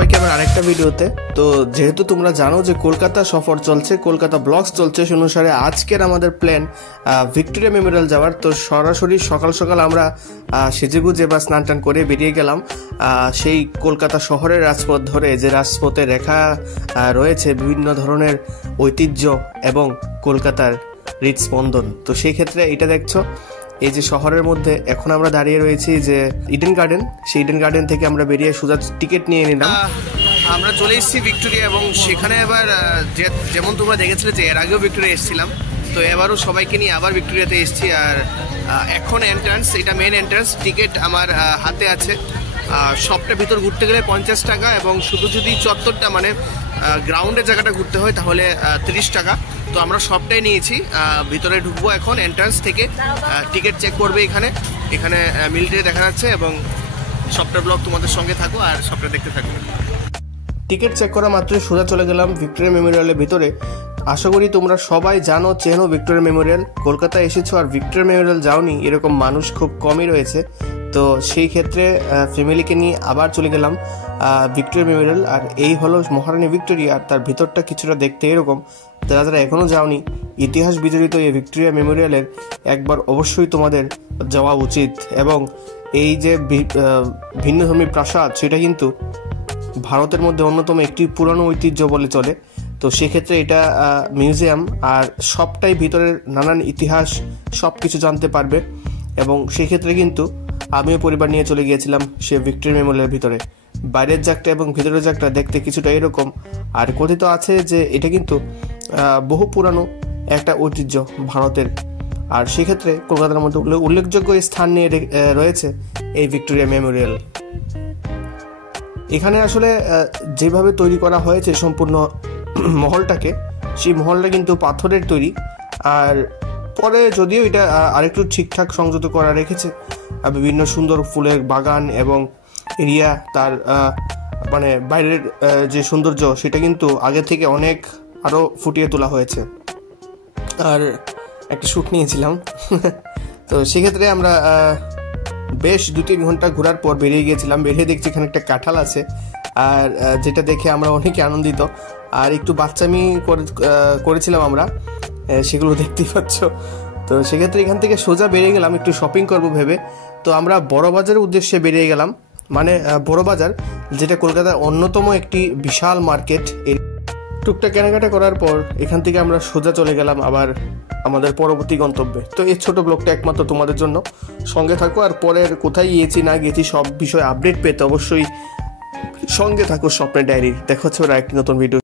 সবাইকে আমার আরেকটা ভিডিওতে। তো যেহেতু তোমরা জানো যে কলকাতা সফর চলছে, কলকাতা ব্লগস চলছে, সেই অনুসারে আজকের আমাদের প্ল্যান ভিক্টোরিয়া মেমোরিয়াল যাওয়ার। তো সরাসরি সকাল সকাল আমরা সেজেগুজে বা স্নান টান করে বেরিয়ে গেলাম সেই কলকাতা শহরের রাজপথ ধরে, যে রাজপথে রেখা রয়েছে বিভিন্ন ধরনের ঐতিহ্য এবং কলকাতার হৃদস্পন্দন। তো সেই ক্ষেত্রে এটা দেখছো, এই যে শহরের মধ্যে এখন আমরা দাঁড়িয়ে রয়েছি যে ইডেন গার্ডেন, সেই ইডেন গার্ডেন থেকে আমরা বেরিয়ে সোজা টিকিট নিয়ে নিলাম। আমরা চলে এসেছি ভিক্টোরিয়া, এবং সেখানে এবার যেমন তোমরা দেখেছিলে যে এর আগেও ভিক্টোরিয়া এসেছিলাম, তো এবারও সবাইকে নিয়ে আবার ভিক্টোরিয়াতে এসেছি। আর এখন এন্ট্রান্স, এটা মেন এন্ট্রান্স, টিকিট আমার হাতে আছে। সবটা ভিতর ঘুরতে গেলে 50 টাকা, এবং শুধু যদি চত্বরটা মানে গ্রাউন্ডের জায়গাটা ঘুরতে হয় তাহলে 30 টাকা। তো আমরা সবটাই নিয়েছি। ভিতরে ঢুকবো এখন এন্ট্রান্স থেকে, টিকিট চেক করবে এখানে মিলিটারি দেখা যাচ্ছে, এবং সবটা ব্লগ তোমাদের সঙ্গে থাকো আর সবটা দেখতে থাকো। টিকিট চেক করা মাত্রই সোজা চলে গেলাম ভিক্টোরিয়া মেমোরিয়ালের ভিতরে। আশা করি তোমরা সবাই জানো, চেনো ভিক্টোরিয়া মেমোরিয়াল। কলকাতায় এসেছো আর ভিক্টোরিয়া মেমোরিয়াল যাওনি এরকম মানুষ খুব কমই রয়েছে। তো সেই ক্ষেত্রে ফ্যামিলিকে নিয়ে আবার চলে গেলাম ভিক্টোরিয়া মেমোরিয়াল। আর এই হলো মহারানী ভিক্টোরিয়া, আর তার ভিতরটা কিছুটা দেখতে এরকম। যারা যারা এখনও যাওনি, ইতিহাস বিজড়িত এই ভিক্টোরিয়া মেমোরিয়ালের একবার অবশ্যই তোমাদের যাওয়া উচিত। এবং এই যে ভিন্নধর্মী প্রাসাদ, সেটা কিন্তু ভারতের মধ্যে অন্যতম একটি পুরনো ঐতিহ্য বলে চলে। তো সেক্ষেত্রে এটা মিউজিয়াম, আর সবটাই ভিতরের নানান ইতিহাস সব কিছু জানতে পারবে। এবং সেক্ষেত্রে কিন্তু আমিও পরিবার নিয়ে চলে গিয়েছিলাম সে ভিক্টোরিয়া মেমোরিয়ালের ভিতরে। বাইরের জায়গাটা এবং ভিতরের জায়গাটা দেখতে কিছুটা এরকম। আর কথিত আছে যে এটা কিন্তু বহু পুরানো একটা ঐতিহ্য ভারতের। আর সেক্ষেত্রে কলকাতার মধ্যে উল্লেখযোগ্য স্থান নিয়ে রয়েছে এই ভিক্টোরিয়া মেমোরিয়াল। এখানে আসলে যেভাবে তৈরি করা হয়েছে সম্পূর্ণ মহলটাকে, সেই মহলটা কিন্তু পাথরের তৈরি। আর পরে যদিও এটা আরেকটু ঠিকঠাক সংযত করা রেখেছে, বিভিন্ন সুন্দর ফুলের বাগান এবং এরিয়া, তার মানে বাইরের যে সৌন্দর্য সেটা কিন্তু আগে থেকে অনেক আরও ফুটিয়ে তোলা হয়েছে। আর একটা শ্যুট নিয়েছিলাম তো সেক্ষেত্রে আমরা বেশ 2-3 ঘন্টা ঘোরার পর বেরিয়ে গিয়েছিলাম। বেরিয়ে দেখছি এখানে একটা কাঁঠাল আছে, আর যেটা দেখে আমরা অনেকে আনন্দিত। আর একটু বাচ্চামি করেছিলাম আমরা, সেগুলো দেখতেই পাচ্ছ। তো সেক্ষেত্রে এখান থেকে সোজা বেরিয়ে গেলাম একটু শপিং করব ভেবে। তো আমরা বড়বাজারের উদ্দেশ্যে বেরিয়ে গেলাম, মানে বড়বাজার, যেটা কলকাতার অন্যতম একটি বিশাল মার্কেট। টুকটাক কেনাকাটা করার পর এখান থেকে আমরা সোজা চলে গেলাম আবার আমাদের পরবর্তী গন্তব্যে। তো এই ছোট ব্লগটা একমাত্র তোমাদের জন্য, সঙ্গে থাকো। আর পরের কোথায় গিয়েছি না গিয়েছি সব বিষয়ে আপডেট পেতে অবশ্যই সঙ্গে থাকো স্বপ্নের ডায়েরি। দেখা হচ্ছে ওরা একটি নতুন ভিডিও।